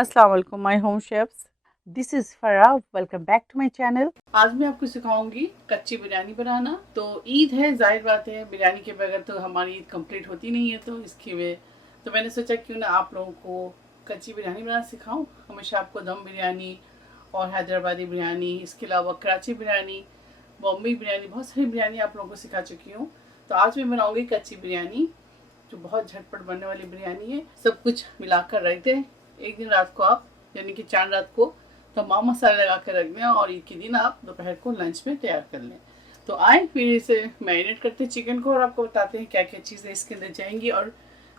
अस्सलाम वालेकुम my home chefs, this is Farah. Welcome back to my channel. आज मैं आपको सिखाऊंगी कच्ची बिरयानी बनाना। तो ईद है, जाहिर बात है बिरयानी के बगैर तो हमारी ईद कंप्लीट होती नहीं है, तो इसकी वे तो मैंने सोचा क्यों ना आप लोगों को कच्ची बिरयानी बनाना सिखाऊं। हमेशा आपको दम बिरयानी और हैदराबादी बिरयानी, इसके अलावा कराची बिरयानी, बॉम्बे बिरयानी, बहुत सारी बिरयानी आप लोगों को सिखा चुकी हूँ। तो आज मैं बनाऊँगी कच्ची बिरयानी, जो बहुत झटपट बनने वाली बिरयानी है। सब कुछ मिलाकर रख दें एक दिन रात को, आप यानी कि चांद रात को तमाम मसाले लगा कर रख दें और ईद के दिन आप दोपहर को लंच में तैयार कर लें। तो आए फिर इसे मैरिनेट करते हैं चिकन को और आपको बताते हैं क्या क्या चीज़ें इसके अंदर जाएंगी और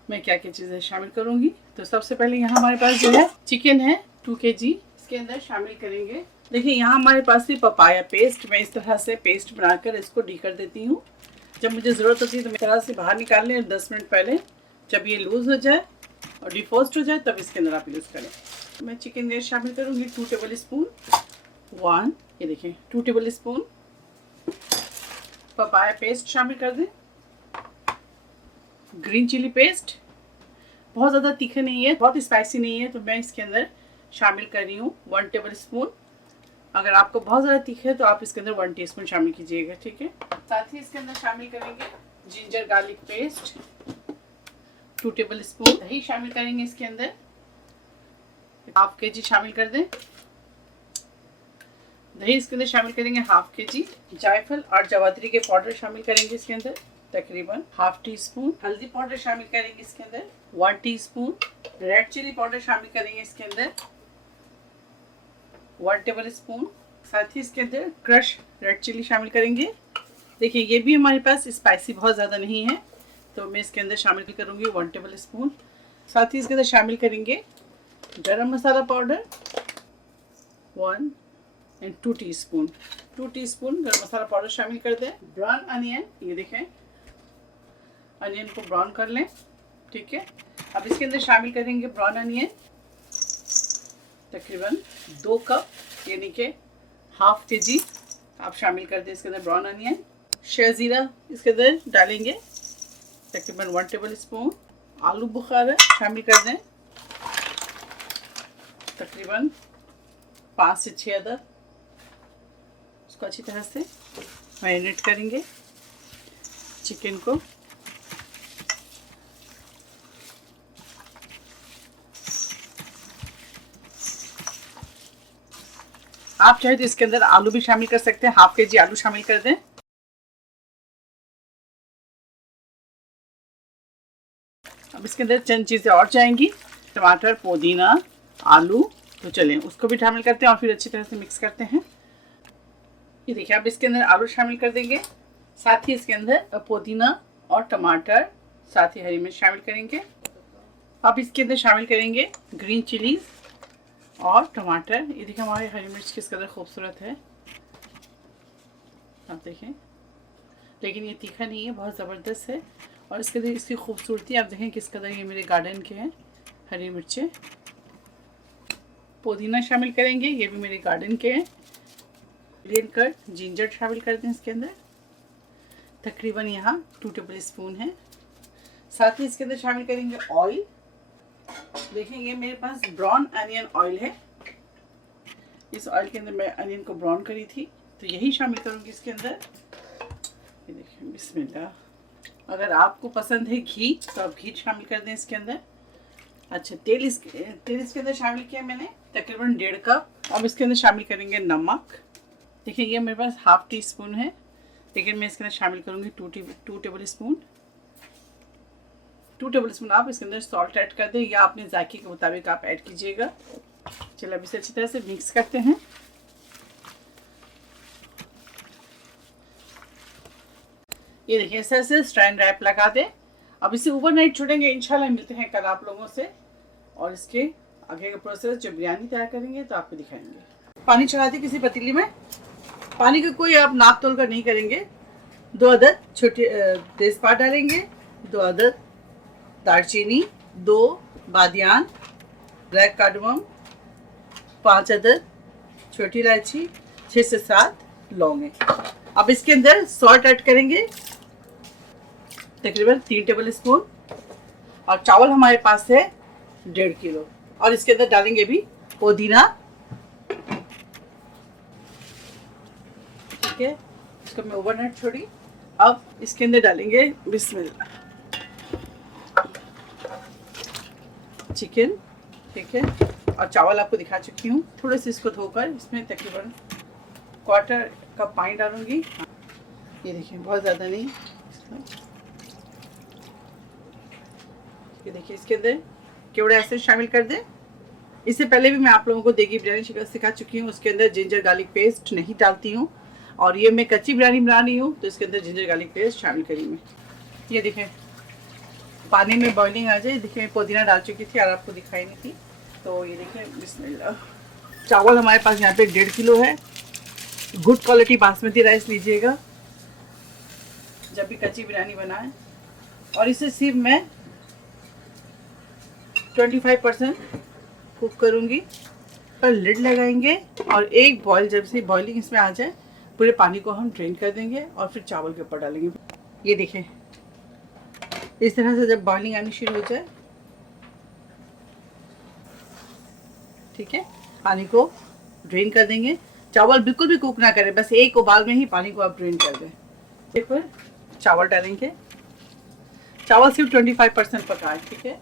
मैं क्या क्या चीज़ें शामिल करूँगी। तो सबसे पहले यहाँ हमारे पास जो है चिकन है 2 kg, इसके अंदर शामिल करेंगे। देखिए यहाँ हमारे पास भी पपाया पेस्ट, मैं इस तरह से पेस्ट बनाकर इसको डी कर देती हूँ। जब मुझे ज़रूरत होती है तो मैं तरह से बाहर निकाल लें 10 मिनट पहले। जब ये लूज़ हो जाए और डिफोस्ट हो जाए तब इसके अंदर आप यूज़ करें। मैं चिकन में शामिल करूँगी 2 टेबल स्पून, 1, ये देखें 2 टेबल स्पून पपाया पेस्ट शामिल कर दें। ग्रीन चिली पेस्ट बहुत ज़्यादा तीखा नहीं है, बहुत स्पाइसी नहीं है, तो मैं इसके अंदर शामिल कर रही हूँ 1 टेबल स्पून। अगर आपको बहुत ज़्यादा तीखा है तो आप इसके अंदर 1 टीस्पून शामिल कीजिएगा, ठीक है। साथ ही इसके अंदर शामिल करेंगे ginger garlic paste 2 table spoon. दही शामिल करेंगे इसके अंदर, हाफ के जी शामिल कर दें। दही इसके अंदर शामिल करेंगे हाफ के जी। जायफल और जवात्री के पाउडर शामिल करेंगे इसके अंदर, तकरीबन हाफ टी स्पून। हल्दी पाउडर शामिल करेंगे इसके अंदर 1 टीस्पून। रेड चिली पाउडर शामिल करेंगे इसके अंदर 1 टेबल स्पून। साथ ही इसके अंदर क्रश रेड चिली शामिल करेंगे। देखिए ये भी हमारे पास स्पाइसी बहुत ज़्यादा नहीं है, तो मैं इसके अंदर शामिल करूँगी 1 टेबल स्पून। साथ ही इसके अंदर शामिल करेंगे गरम मसाला पाउडर 1 एंड 2 टीस्पून। 2 टीस्पून गरम मसाला पाउडर शामिल कर दें। ब्राउन अनियन, ये देखें अनियन को ब्राउन कर लें, ठीक है। अब इसके अंदर शामिल करेंगे ब्राउन अनियन तकरीबन 2 कप, यानी कि हाफ के जी आप शामिल कर दें इसके अंदर ब्राउन अनियन। शहजीरा इसके अंदर डालेंगे तकरीबन 1 टेबल स्पून। आलू बुखारा शामिल कर दें तकरीबन 5 से 6 अदद। उसको अच्छी तरह से मैरिनेट करेंगे चिकन को। आप चाहे तो इसके अंदर आलू भी शामिल कर सकते हैं, हाफ के जी आलू शामिल कर दें। अब इसके अंदर चंद चीज़ें और जाएंगी, टमाटर, पुदीना, आलू। तो चलें उसको भी शामिल करते हैं और फिर अच्छी तरह से मिक्स करते हैं। ये देखिए अब इसके अंदर आलू शामिल कर देंगे, साथ ही इसके अंदर पुदीना और टमाटर, साथ ही हरी मिर्च शामिल करेंगे। अब इसके अंदर शामिल करेंगे ग्रीन चिलीज और टमाटर। ये देखिए हमारी हरी मिर्च किस कदर खूबसूरत है, आप देखें। लेकिन ये तीखा नहीं है, बहुत ज़बरदस्त है। और इसके अंदर इसकी खूबसूरती आप देखें किस कदर ये मेरे गार्डन के हैं हरी मिर्चें। पुदीना शामिल करेंगे, ये भी मेरे गार्डन के हैं। ग्रीन कट जिंजर शामिल कर दें इसके अंदर, तकरीबन यहाँ 2 टेबल स्पून है। साथ ही इसके अंदर शामिल करेंगे ऑयल। देखें ये मेरे पास ब्राउन अनियन ऑयल है, इस ऑयल के अंदर मैं अनियन को ब्राउन करी थी, तो यही शामिल करूँगी इसके अंदर। ये देखिए बिस्मिल्लाह। अगर आपको पसंद है घी तो आप घी शामिल कर दें इसके अंदर। अच्छा तेल इसके अंदर शामिल किया मैंने तकरीबन 1.5 कप। अब इसके अंदर शामिल करेंगे नमक। देखिए ये मेरे पास हाफ टी स्पून है, लेकिन मैं इसके अंदर शामिल करूँगी 2 टेबल स्पून। 2 टेबल स्पून आप इसके अंदर सॉल्ट ऐड कर दें या अपने जायके के मुताबिक आप ऐड कीजिएगा। चलिए अब इसे अच्छी तरह से मिक्स करते हैं। ये देखिए इस तरह से स्टैंड रैप लगा दें। अब इसे ओवरनाइट छोड़ेंगे, इंशाल्लाह मिलते हैं कल आप लोगों से और इसके आगे का प्रोसेस जब बिरयानी तैयार करेंगे तो आपको दिखाएंगे। पानी चढ़ा दें किसी पतीली में। पानी का कोई आप नाप तोल कर नहीं करेंगे। 2 अदद छोटे तेज़पात डालेंगे, 2 अदद दालचीनी, 2 बादियान, ब्लैक कार्डमम, 5 अदद छोटी इलायची, 6 से 7 लौंगे। अब इसके अंदर सॉल्ट ऐड करेंगे तकरीबन 3 टेबल स्पून और चावल हमारे पास है 1.5 किलो। और इसके अंदर डालेंगे भी पुदीना। ठीक है, इसको मैं ओवरनाइट छोड़ी। अब इसके अंदर डालेंगे बिस्मिल्लाह चिकन। ठीक है, और चावल आपको दिखा चुकी हूँ। थोड़े से इसको धोकर इसमें तकरीबन 1/4 कप पानी डालूंगी। ये देखिए, बहुत ज़्यादा नहीं। ये देखिए, इसके अंदर केवड़ा एसिड शामिल कर दें। इससे पहले भी मैं आप लोगों को देगी बिरयानी सिखा चुकी हूँ। उसके अंदर जिंजर गार्लिक पेस्ट नहीं डालती हूँ, और ये मैं कच्ची बिरयानी बना रही हूँ तो इसके अंदर जिंजर गार्लिक पेस्ट शामिल करी मैं। ये देखें, पानी में बॉइलिंग आ जाए। देखिए, मैं पुदीना डाल चुकी थी और आपको दिखाई नहीं थी। तो ये देखें, बिस्मिल्लाह। चावल हमारे पास यहाँ पे 1.5 किलो है। गुड क्वालिटी बासमती राइस लीजिएगा जब भी कच्ची बिरयानी बनाएं। और इसे सिर्फ मैं 25% कुक करूँगी। पर लिड लगाएंगे और एक बॉयल, जब से बॉइलिंग इसमें आ जाए, पूरे पानी को हम ड्रेन कर देंगे और फिर चावल के ऊपर डालेंगे। ये देखें, इस तरह से जब बॉइलिंग आनी शुरू हो जाए, ठीक है, पानी को ड्रेन कर देंगे। चावल बिल्कुल भी कुक ना करें, बस एक उबाल में ही पानी को आप ड्रेन कर दें। फिर चावल डालेंगे। चावल सिर्फ 25% पकाएं। ठीक है,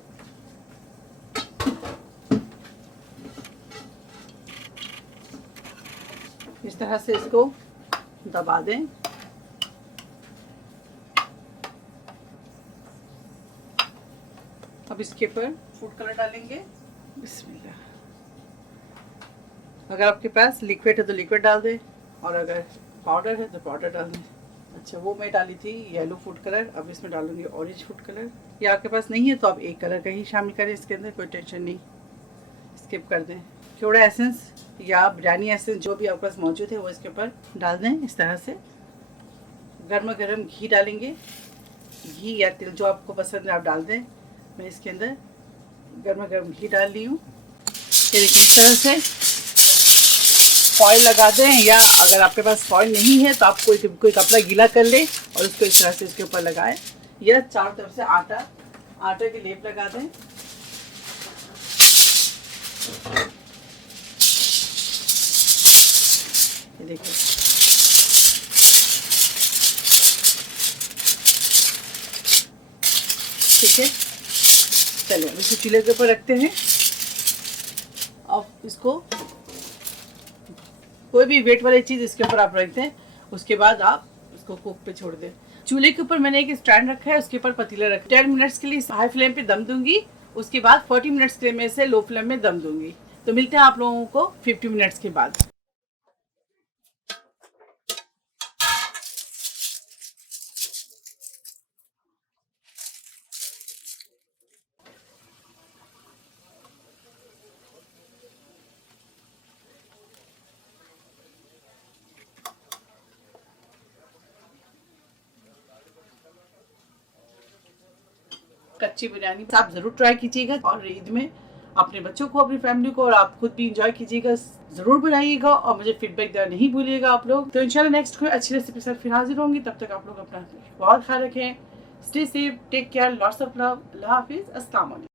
इस तरह से इसको दबा दें। अब इसके ऊपर फूड कलर डालेंगे। बिस्मिल्लाह। अगर आपके पास लिक्विड है तो लिक्विड डाल दें, और अगर पाउडर है तो पाउडर डाल दें। अच्छा, वो मैं डाली थी येलो फूड कलर, अब इसमें डालूंगी ऑरेंज फूड कलर। ये आपके पास नहीं है तो आप एक कलर का ही शामिल करें इसके अंदर, कोई टेंशन नहीं, स्किप कर दें। केवड़ा एसेंस या बिरयानी एसेंस जो भी आपके पास मौजूद है वो इसके ऊपर डाल दें। इस तरह से गर्मा गर्म घी डालेंगे, घी या तेल जो आपको पसंद है आप डाल दें। मैं इसके अंदर गर्मा गर्म घी डाल ली हूँ। ये देखिए, इस तरह से फॉइल लगा दें, या अगर आपके पास फॉइल नहीं है तो आप कोई कपड़ा गीला कर लें और उसको इस तरह से इसके ऊपर लगाएं, या चारों तरफ से आटे की लेप लगा दें। ये देखिए, ठीक है। चलिए, अब इसे चूल्हे के ऊपर रखते हैं। अब इसको कोई भी वेट वाली चीज़ इसके ऊपर आप रख दें, उसके बाद आप इसको कुक पे छोड़ दें। चूल्हे के ऊपर मैंने एक स्टैंड रखा है, उसके ऊपर पतीला रखा है। 10 मिनट्स के लिए हाई फ्लेम पे दम दूंगी, उसके बाद 40 मिनट्स के में से लो फ्लेम में दम दूंगी। तो मिलते हैं आप लोगों को 50 मिनट्स के बाद। कच्ची बिरयानी आप जरूर ट्राई कीजिएगा, और ईद में अपने बच्चों को, अपनी फैमिली को और आप खुद भी इंजॉय कीजिएगा। जरूर बनाइएगा और मुझे फीडबैक देना नहीं भूलिएगा आप लोग। तो इंशाल्लाह नेक्स्ट कोई अच्छी रेसिपी के साथ फिर हाजिर होंगी। तब तक आप लोग अपना बहुत ख्याल रखें। Stay safe, take care, lots of love. अल्लाह हाफिज, अस्सलाम वालेकुम।